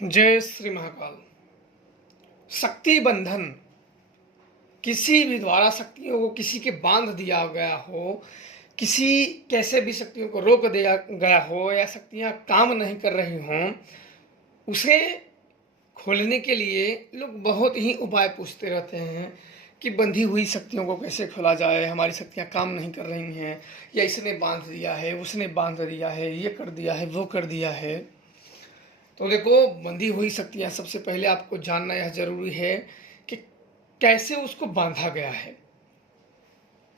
जय श्री महाकाल। शक्ति बंधन किसी भी द्वारा शक्तियों को किसी के बांध दिया गया हो, किसी कैसे भी शक्तियों को रोक दिया गया हो या शक्तियां काम नहीं कर रही हों, उसे खोलने के लिए लोग बहुत ही उपाय पूछते रहते हैं कि बंधी हुई शक्तियों को कैसे खोला जाए, हमारी शक्तियां काम नहीं कर रही हैं, या इसने बांध दिया है, उसने बांध दिया है, ये कर दिया है, वो कर दिया है। तो देखो, बंधी हुई शक्तियां सबसे पहले आपको जानना यह जरूरी है कि कैसे उसको बांधा गया है।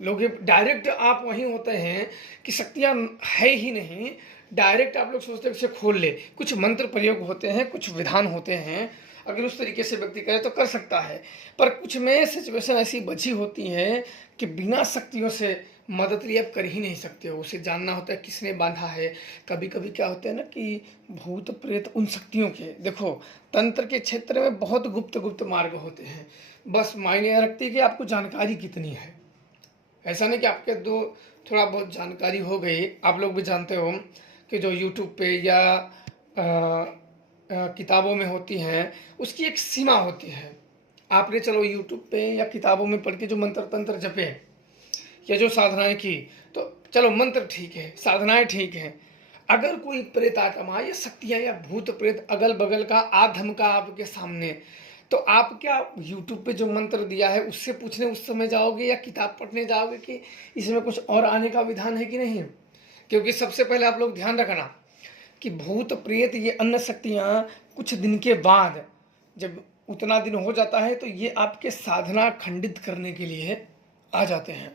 लोग डायरेक्ट आप वहीं होते हैं कि शक्तियां है ही नहीं, डायरेक्ट आप लोग सोचते हैं कि इसे खोल ले। कुछ मंत्र प्रयोग होते हैं, कुछ विधान होते हैं, अगर उस तरीके से व्यक्ति करे तो कर सकता है। पर कुछ में सिचुएशन ऐसी बची होती है कि बिना शक्तियों से मदद लिए आप कर ही नहीं सकते हो। उसे जानना होता है किसने बांधा है। कभी कभी क्या होता है ना कि भूत प्रेत उन शक्तियों के, देखो तंत्र के क्षेत्र में बहुत गुप्त गुप्त मार्ग होते हैं। बस मायने रखती है कि आपको जानकारी कितनी है। ऐसा नहीं कि आपके दो थोड़ा बहुत जानकारी हो गई। आप लोग भी जानते हो कि जो यूट्यूब पे या किताबों में होती हैं, उसकी एक सीमा होती है। आपने चलो यूट्यूब पे या किताबों में पढ़ के जो मंत्र तंत्र जपे या जो साधनाएं की, तो चलो मंत्र ठीक है, साधनाएं ठीक हैं। अगर कोई प्रेत आत्मा या शक्तियां या भूत प्रेत अगल बगल का आधम का आपके सामने, तो आप क्या यूट्यूब पे जो मंत्र दिया है उससे पूछने उस समय जाओगे या किताब पढ़ने जाओगे कि इसमें कुछ और आने का विधान है कि नहीं? क्योंकि सबसे पहले आप लोग ध्यान रखना कि भूत प्रेत ये अन्य शक्तियाँ कुछ दिन के बाद, जब उतना दिन हो जाता है, तो ये आपके साधना खंडित करने के लिए आ जाते हैं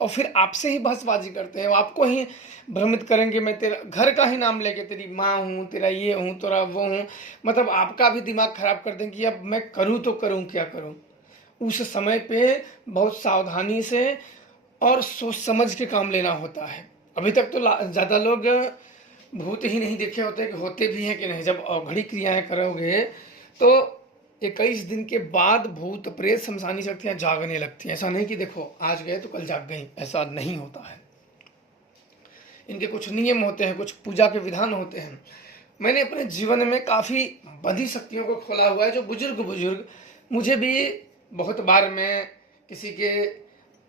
और फिर आपसे ही बहसबाजी करते हैं। आपको ही भ्रमित करेंगे, मैं तेरा घर का ही नाम लेके तेरी माँ हूँ, तेरा ये हूँ, तेरा वो हूँ। मतलब आपका भी दिमाग खराब कर देंगे कि अब मैं करूँ तो करूँ क्या करूँ। उस समय पे बहुत सावधानी से और सोच समझ के काम लेना होता है। अभी तक तो ज़्यादा लोग भूत ही नहीं देखे होते कि होते भी हैं कि नहीं। जब अवघड़ी क्रियाएं करोगे तो 21 दिन के बाद भूत प्रेत शमशानी शक्तियां जागने लगती हैं। ऐसा नहीं कि देखो आज गए तो कल जाग गई, ऐसा नहीं होता है। इनके कुछ नियम होते हैं, कुछ पूजा के विधान होते हैं। मैंने अपने जीवन में काफ़ी बंधी शक्तियों को खोला हुआ है। जो बुजुर्ग मुझे भी बहुत बार मैं किसी के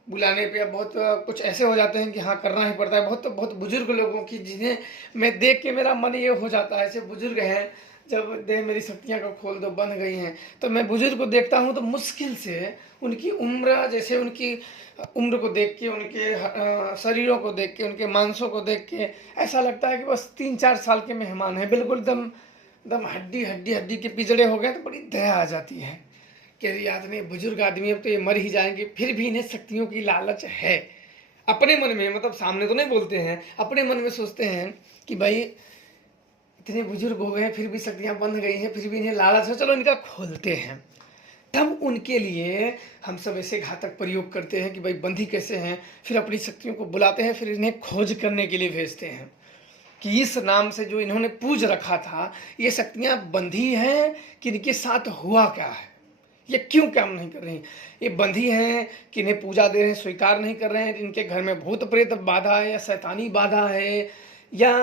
बुलाने पे बहुत कुछ ऐसे हो जाते हैं कि हाँ करना ही पड़ता है। बहुत बहुत बुजुर्ग लोगों की जिन्हें मैं देख के मेरा मन ये हो जाता है, ऐसे बुजुर्ग हैं जब दे मेरी शक्तियाँ को खोल दो, बन गई हैं। तो मैं बुजुर्ग को देखता हूँ तो मुश्किल से उनकी उम्र, जैसे उनकी उम्र को देख के, उनके शरीरों को देख के, उनके मांसों को देख के ऐसा लगता है कि बस 3-4 साल के मेहमान हैं। बिल्कुल दम दम हड्डी हड्डी हड्डी के पिजड़े हो गए। तो बड़ी दया आ जाती है कि ये आदमी, बुजुर्ग आदमी, अब तो ये मर ही जाएंगे, फिर भी इन्हें शक्तियों की लालच है। अपने मन में, मतलब सामने तो नहीं बोलते हैं, अपने मन में सोचते हैं कि भाई इतने बुजुर्ग हो गए हैं फिर भी शक्तियाँ बंध गई हैं, फिर भी इन्हें लालच है, चलो इनका खोलते हैं। तब उनके लिए हम सब ऐसे घातक प्रयोग करते हैं कि भाई बंधी कैसे हैं, फिर अपनी शक्तियों को बुलाते हैं, फिर इन्हें खोज करने के लिए भेजते हैं कि इस नाम से जो इन्होंने पूज रखा था, ये शक्तियाँ बंधी हैं कि इनके साथ हुआ क्या है, ये क्यों काम नहीं कर रही। ये बंधी हैं कि इन्हें पूजा दे रहे हैं, स्वीकार नहीं कर रहे हैं, इनके घर में भूत प्रेत बाधा है या शैतानी बाधा है, या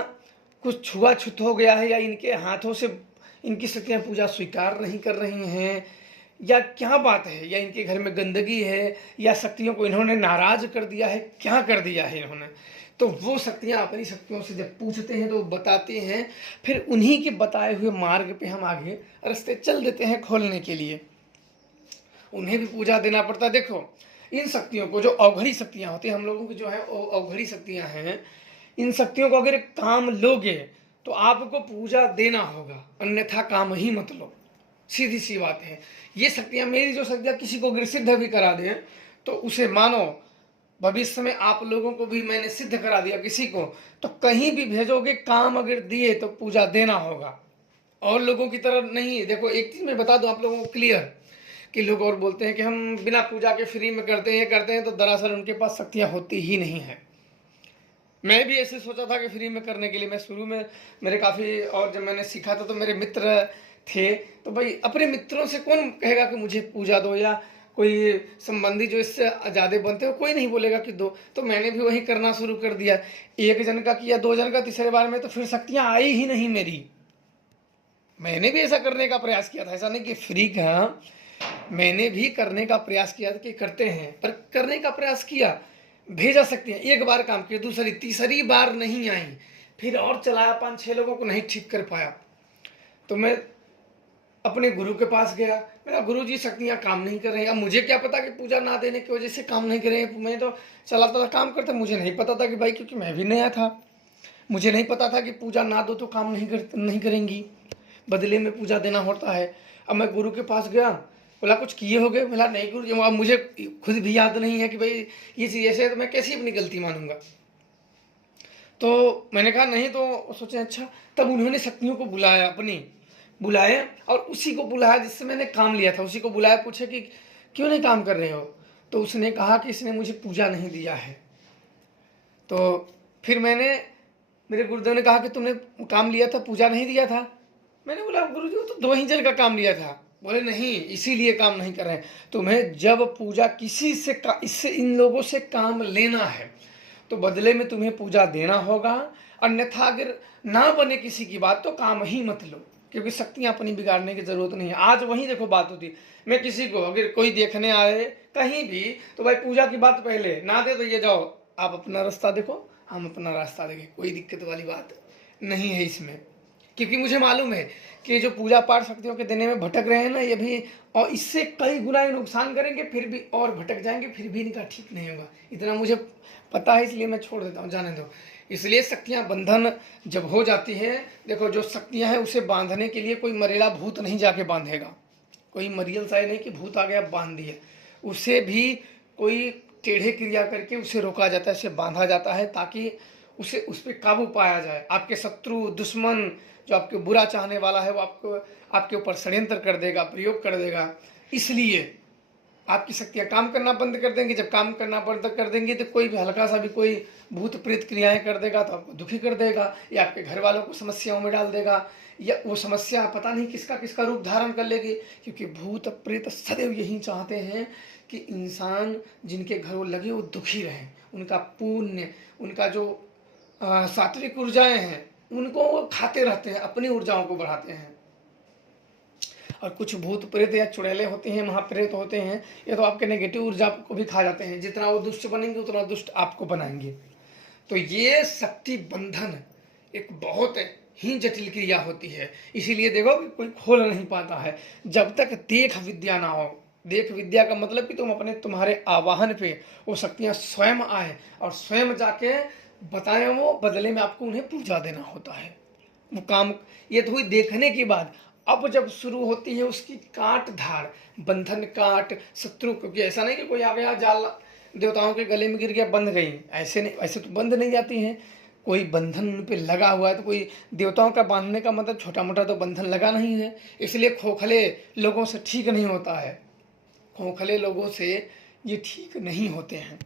कुछ छुआछूत हो गया है, या इनके हाथों से इनकी शक्तियाँ पूजा स्वीकार नहीं कर रही हैं, या क्या बात है, या इनके घर में गंदगी है, या शक्तियों को इन्होंने नाराज कर दिया है, क्या कर दिया है इन्होंने। तो वो शक्तियाँ अपनी शक्तियों से जब पूछते हैं तो वो बताते हैं, फिर उन्हीं के बताए हुए मार्ग पे हम आगे रास्ते चल देते हैं खोलने के लिए। उन्हें भी पूजा देना पड़ता है। देखो इन शक्तियों को, जो अवघड़ी शक्तियाँ होती हैं, हम लोगों की जो है अवघड़ी शक्तियाँ हैं, इन शक्तियों को अगर काम लोगे तो आपको पूजा देना होगा, अन्यथा काम ही मत लो। सीधी सी बात है। ये शक्तियाँ, मेरी जो शक्तियाँ किसी को अगर सिद्ध भी करा दें तो उसे मानो भविष्य में आप लोगों को भी मैंने सिद्ध करा दिया किसी को, तो कहीं भी भेजोगे, काम अगर दिए तो पूजा देना होगा, और लोगों की तरह नहीं। देखो एक चीज़ मैं बता दूं आप लोगों को क्लियर, कि लोग और बोलते हैं कि हम बिना पूजा के फ्री में करते हैं, ये करते हैं, तो दरअसल उनके पास शक्तियाँ होती ही नहीं है। मैं भी ऐसे सोचा था कि फ्री में करने के लिए, मैं शुरू में मेरे काफ़ी, और जब मैंने सीखा था तो मेरे मित्र थे, तो भाई अपने मित्रों से कौन कहेगा कि मुझे पूजा दो, या कोई संबंधी जो इससे ज़्यादा बनते हो कोई नहीं बोलेगा कि दो। तो मैंने भी वही करना शुरू कर दिया। एक जन का किया, 2 जन का, तीसरे बार में तो फिर शक्तियाँ आई ही नहीं मेरी। मैंने भी ऐसा करने का प्रयास किया था, ऐसा नहीं कि फ्री का, मैंने भी करने का प्रयास किया था कि करते हैं, पर करने का प्रयास किया, भेजा सकते हैं, एक बार काम किया, दूसरी तीसरी बार नहीं आई, फिर और चलाया, 5-6 लोगों को नहीं ठीक कर पाया, तो मैं अपने गुरु के पास गया। मेरा गुरु जी शक्तियाँ काम नहीं कर रही। अब मुझे क्या पता कि पूजा ना देने की वजह से काम नहीं कर रहे, मैं तो चलाता था, काम करता, मुझे नहीं पता था कि भाई, क्योंकि मैं भी नया था, मुझे नहीं पता था कि पूजा ना दो तो काम नहीं करेंगी, बदले में पूजा देना होता है। अब मैं गुरु के पास गया, बोला कुछ किए हो गए? बोला नहीं गुरु जी, अब मुझे खुद भी याद नहीं है कि भाई ये चीज़ ऐसे है, तो मैं कैसी अपनी गलती मानूंगा। तो मैंने कहा नहीं, तो सोचे अच्छा। तब उन्होंने शक्तियों को बुलाया, बुलाए, और उसी को बुलाया जिससे मैंने काम लिया था, उसी को बुलाया, पूछे कि क्यों नहीं काम कर रहे हो? तो उसने कहा कि इसने मुझे पूजा नहीं दिया है। तो फिर मेरे गुरुदेव ने कहा कि तुमने काम लिया था, पूजा नहीं दिया था। मैंने बोला गुरुजी वो तो 2 ही जन का काम लिया था। बोले नहीं, इसीलिए काम नहीं कर रहे हैं। तुम्हें जब पूजा किसी से इससे इन लोगों से काम लेना है तो बदले में तुम्हें पूजा देना होगा, अन्यथा अगर ना बने किसी की बात तो काम ही मत लो, क्योंकि शक्तियाँ अपनी बिगाड़ने की जरूरत नहीं है। आज वही देखो बात होती, मैं किसी को अगर कोई देखने आए कहीं भी, तो भाई पूजा की बात पहले ना दे तो ये जाओ आप अपना रास्ता देखो, हम अपना रास्ता देखें, कोई दिक्कत वाली बात नहीं है इसमें। क्योंकि मुझे मालूम है कि जो पूजा पाठ शक्तियों के देने में भटक रहे हैं ना, ये भी और इससे कई गुना नुकसान करेंगे, फिर भी और भटक जाएंगे, फिर भी इनका ठीक नहीं होगा, इतना मुझे पता है, इसलिए मैं छोड़ देता हूँ, जाने दो। इसलिए शक्तियाँ बंधन जब हो जाती है, देखो जो शक्तियाँ हैं उसे बांधने के लिए कोई मरेला भूत नहीं जाके बांधेगा, कोई मरियल सा नहीं कि भूत आ गया बांध दिया, उसे भी कोई टेढ़े क्रिया करके उसे रोका जाता है, उसे बांधा जाता है, ताकि उसे उस पर काबू पाया जाए। आपके शत्रु दुश्मन जो आपके बुरा चाहने वाला है, वो आपके ऊपर षड्यंत्र कर देगा, प्रयोग कर देगा, इसलिए आपकी शक्तियाँ काम करना बंद कर देंगी। जब काम करना बंद कर देंगी तो कोई भी हल्का सा भी कोई भूत प्रेत क्रियाएं कर देगा तो आपको दुखी कर देगा, या आपके घर वालों को समस्याओं में डाल देगा, या वो समस्या पता नहीं किसका किसका रूप धारण कर लेगी। क्योंकि भूत प्रेत सदैव यही चाहते हैं कि इंसान जिनके घर वो लगे वो दुखी रहें, उनका पुण्य, उनका जो सात्विक ऊर्जाएं हैं उनको वो खाते रहते हैं, अपनी ऊर्जाओं को बढ़ाते हैं। और कुछ भूत प्रेत या चुड़ैले होते हैं, महाप्रेत होते हैं, ये तो आपके नेगेटिव ऊर्जा को भी खा जाते हैं, जितना वो दुष्ट बनेंगे उतना दुष्ट आपको बनाएंगे। तो ये शक्ति बंधन एक बहुत ही जटिल क्रिया होती है, इसीलिए देखो कि कोई खोल नहीं पाता है जब तक देख विद्या ना हो। देख विद्या का मतलब कि तुम्हारे आवाहन पे वो शक्तियाँ स्वयं आए और स्वयं जाके बताएं, वो बदले में आपको उन्हें पूजा देना होता है। वो काम ये तो हुई देखने की बात। अब जब शुरू होती है उसकी काट धार, बंधन काट शत्रु, क्योंकि ऐसा नहीं कि कोई आ गया जाल देवताओं के गले में गिर गया बंध गई, ऐसे नहीं, ऐसे तो बंध नहीं जाती हैं। कोई बंधन उन पे लगा हुआ है तो कोई देवताओं का बांधने का मतलब छोटा मोटा तो बंधन लगा नहीं है, इसलिए खोखले लोगों से ठीक नहीं होता है। खोखले लोगों से ये ठीक नहीं होते हैं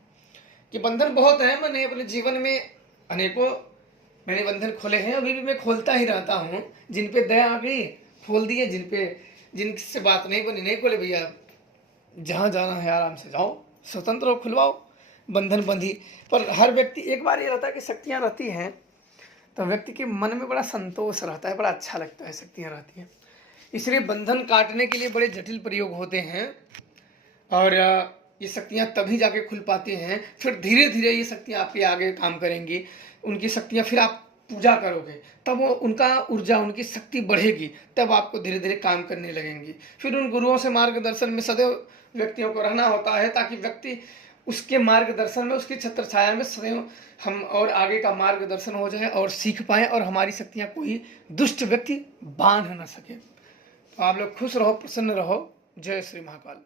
कि बंधन बहुत है। मैंने अपने जीवन में अनेकों मैंने बंधन खोले हैं, अभी भी मैं खोलता ही रहता हूँ। जिन पे दया आ गई खोल दिए, जिनसे बात नहीं बनी नहीं खोले, भैया जहाँ जाना है आराम से जाओ, स्वतंत्र हो, खुलवाओ, बंधन बंधी। पर हर व्यक्ति एक बार ये रहता है कि शक्तियाँ रहती हैं तो व्यक्ति के मन में बड़ा संतोष रहता है, बड़ा अच्छा लगता है शक्तियाँ रहती हैं। इसलिए बंधन काटने के लिए बड़े जटिल प्रयोग होते हैं और ये शक्तियाँ तभी जाके खुल पाती हैं। फिर धीरे धीरे ये शक्तियाँ आपके आगे काम करेंगी, उनकी शक्तियाँ फिर आप पूजा करोगे तब वो उनका ऊर्जा उनकी शक्ति बढ़ेगी, तब आपको धीरे धीरे काम करने लगेंगी। फिर उन गुरुओं से मार्गदर्शन में सदैव व्यक्तियों को रहना होता है, ताकि व्यक्ति उसके मार्गदर्शन में, उसकी छत्र छाया में सदैव हम और आगे का मार्गदर्शन हो जाए और सीख पाएँ और हमारी शक्तियाँ कोई दुष्ट व्यक्ति बांध न सके। तो आप लोग खुश रहो, प्रसन्न रहो। जय श्री महाकाल।